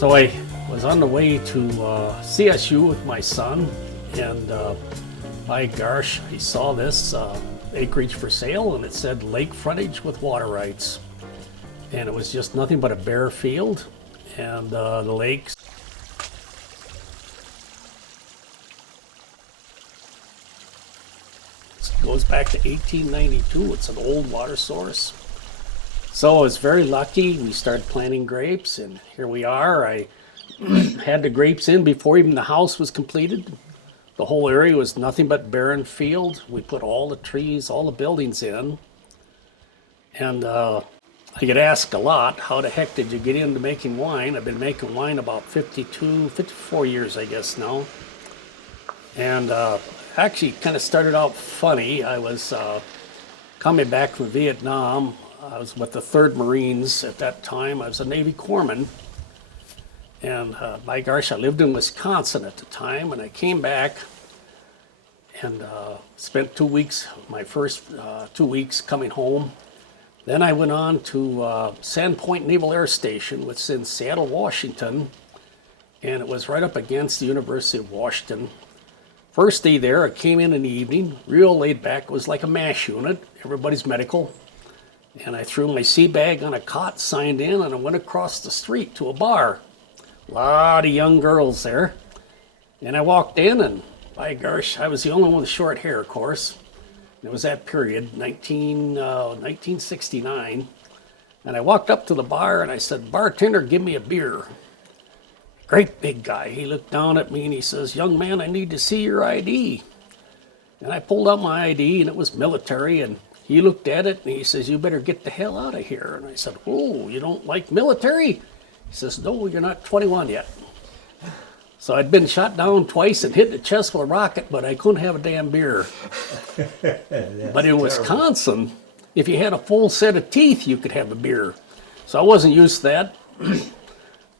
So I was on the way to CSU with my son, and by gosh, I saw this acreage for sale, and it said lake frontage with water rights. And it was just nothing but a bare field, and the lakes. It goes back to 1892. It's an old water source. So I was very lucky. We started planting grapes, and here we are. I had the grapes in before even the house was completed. The whole area was nothing but barren field. We put all the trees, all the buildings in. And I get asked a lot, how the heck did you get into making wine? I've been making wine about 54 years, I guess now. And actually kind of started out funny. I was coming back from Vietnam. I was with the 3rd Marines at that time. I was a Navy corpsman. And by gosh, I lived in Wisconsin at the time, and I came back and spent 2 weeks, my first 2 weeks coming home. Then I went on to Sandpoint Naval Air Station, which is in Seattle, Washington, and it was right up against the University of Washington. First day there, I came in the evening, real laid back. It was like a MASH unit, everybody's medical. And I threw my sea bag on a cot, signed in, and I went across the street to a bar. A lot of young girls there. And I walked in, and by gosh, I was the only one with short hair, of course. It was that period, 1969. And I walked up to the bar and I said, "Bartender, give me a beer." Great big guy. He looked down at me and he says, "Young man, I need to see your ID." And I pulled out my ID, and it was military, and he looked at it and he says, "You better get the hell out of here." And I said, "Oh, you don't like military?" He says, "No, you're not 21 yet." So I'd been shot down twice and hit in the chest with a rocket, but I couldn't have a damn beer. But in Wisconsin, if you had a full set of teeth, you could have a beer. So I wasn't used to that.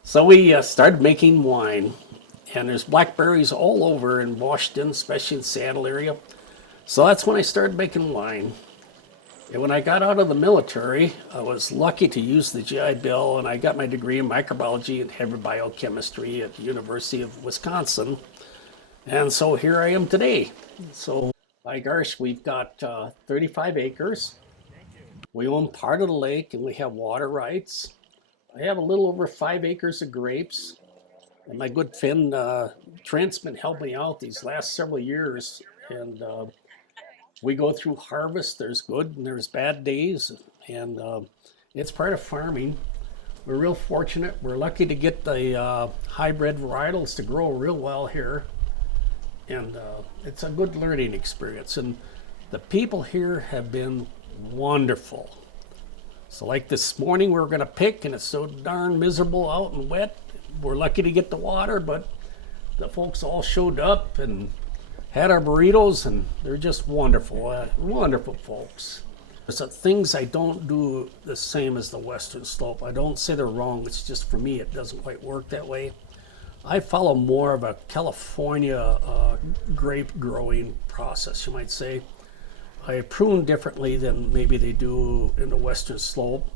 So we started making wine. And there's blackberries all over in Washington, especially in the Seattle area. So that's when I started making wine. And when I got out of the military, I was lucky to use the GI Bill, and I got my degree in microbiology and heavy biochemistry at the University of Wisconsin. And so here I am today. So by gosh, we've got 35 acres. We own part of the lake, and we have water rights. I have a little over 5 acres of grapes. And my good friend Trent's been helping me out these last several years. And we go through harvest. There's good and there's bad days, and it's part of farming. We're real fortunate. We're lucky to get the hybrid varietals to grow real well here, and it's a good learning experience. And the people here have been wonderful. So like this morning, we were going to pick, and it's so darn miserable out and wet. We're lucky to get the water, but the folks all showed up and had our burritos, and they're just wonderful, wonderful folks. There's things I don't do the same as the Western Slope. I don't say they're wrong, it's just for me it doesn't quite work that way. I follow more of a California grape growing process, you might say. I prune differently than maybe they do in the Western Slope.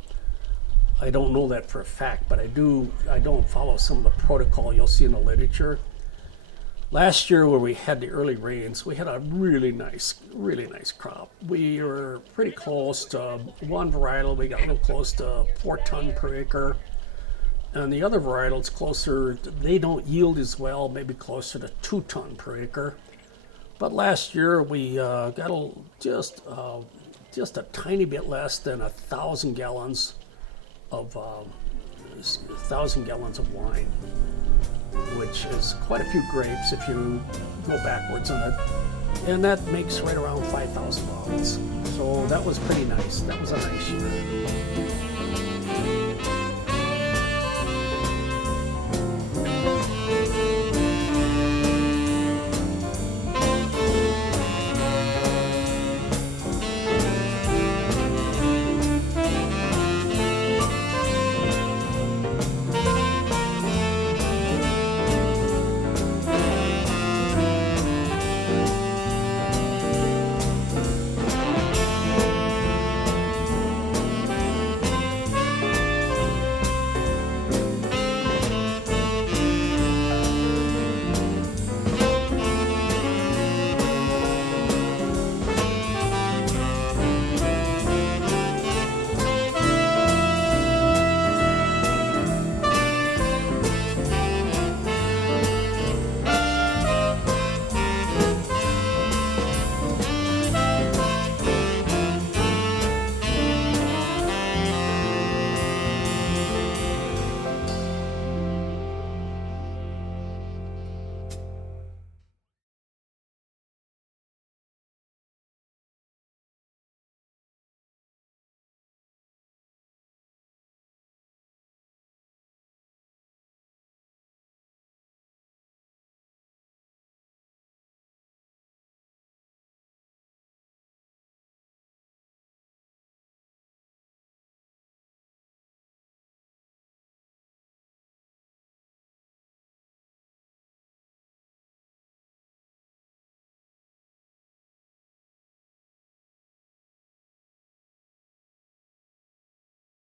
I don't know that for a fact, but I don't follow some of the protocol you'll see in the literature. Last year, where we had the early rains, we had a really nice crop. We were pretty close to one varietal. We got a little close to 4 ton per acre. And the other varietals closer, they don't yield as well, maybe closer to 2 ton per acre. But last year, we got just a tiny bit less than 1,000 gallons of wine, which is quite a few grapes if you go backwards on it. And that makes right around 5,000 bottles. So that was pretty nice. That was a nice year.